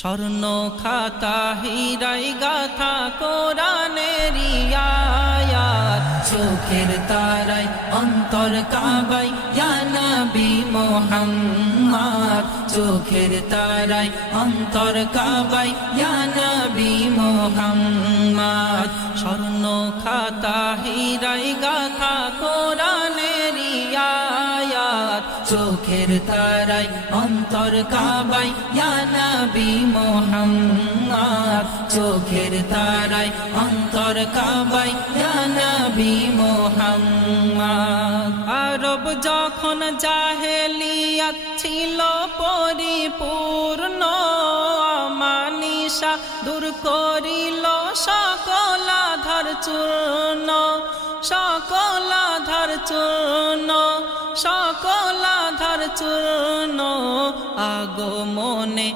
স্বর্ণ খাতা হীরায় গাথা কোরআনেরই আয়াত, চোখের তারায় অন্তর কাবায় ইয়া নবী মুহাম্মদ, চোখের তারায় অন্তর কাবায় ইয়া নবী মুহাম্মদ। স্বর্ণ খাতা হীরায় গাথা কোরআনেরই আয়াত, চোখের তারায় অন্তর কাবায় ইয়া নবী মুহাম্মদ, চোখের তারায় অন্তর কাবায় ইয়া নবী মুহাম্মদ। আরব যখন জাহেলিয়াত ছিল পরিপূর্ণ, আমানিশা দূর করিল সকল আধার চূর্ণ, সকল আধার চূর্ণ, সকল আধার চূর্ণ। আগমনে